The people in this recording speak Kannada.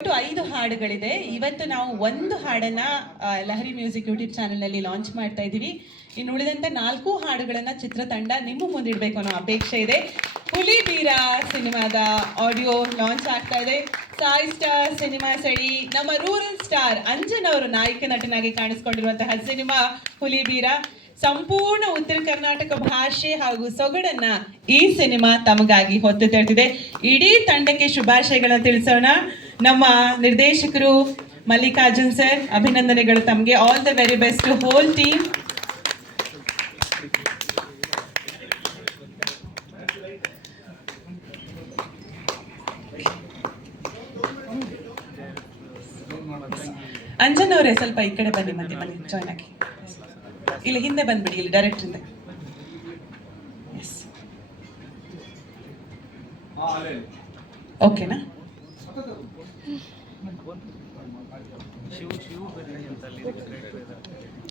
ಒಟ್ಟು 5 ಹಾಡುಗಳಿದೆ. ಇವತ್ತು ನಾವು ಒಂದು ಹಾಡನ್ನ ಲಹರಿ ಮ್ಯೂಸಿಕ್ ಯೂಟ್ಯೂಬ್ ಚಾನೆಲ್ ನಲ್ಲಿ ಲಾಂಚ್ ಮಾಡ್ತಾ ಇದ್ದೀವಿ. ಇನ್ನು ಉಳಿದಂತೆ 4 ಹಾಡುಗಳನ್ನ ಚಿತ್ರತಂಡ ನಿಮ್ಮ ಮುಂದಿಡಬೇಕು ಅನ್ನೋ ಅಪೇಕ್ಷೆ ಇದೆ. ಹುಲಿಬೀರ ಸಿನಿಮಾದ ಆಡಿಯೋ ಲಾಂಚ್ ಆಗ್ತಾ ಇದೆ. ಸಾಯಿ ಸ್ಟಾರ್ ಸಿನಿಮಾ ಸಡಿ ನಮ್ಮ ರೂರಲ್ ಸ್ಟಾರ್ ಅಂಜನ್ ಅವರು ನಾಯಕ ನಟನಾಗಿ ಕಾಣಿಸಿಕೊಂಡಿರುವಂತಹ ಸಿನಿಮಾ ಹುಲಿಬೀರ. ಸಂಪೂರ್ಣ ಉತ್ತರ ಕರ್ನಾಟಕ ಭಾಷೆ ಹಾಗೂ ಸೊಗಡನ್ನ ಈ ಸಿನಿಮಾ ತಮಗಾಗಿ ಹೊತ್ತು ತರ್ತಿದೆ. ಇಡೀ ತಂಡಕ್ಕೆ ಶುಭಾಶಯಗಳನ್ನ ತಿಳಿಸೋಣ. ನಮ್ಮ ನಿರ್ದೇಶಕರು ಮಲ್ಲಿಕಾರ್ಜುನ್ ಸರ್, ಅಭಿನಂದನೆಗಳು ತಮಗೆ. All the very best to whole team. Anjan ಅವರೇ ಸ್ವಲ್ಪ ಈ ಕಡೆ ಬನ್ನಿ, ಮತ್ತೆ ಬನ್ನಿ ಜಾಯ್ನ್ ಆಗಿ. ಇಲ್ಲಿ ಹಿಂದೆ ಬಂದ್ಬಿಡಿ, ಇಲ್ಲಿ ಡೈರೆಕ್ಟ್ ಹಿಂದೆ. ಓಕೆನಾ?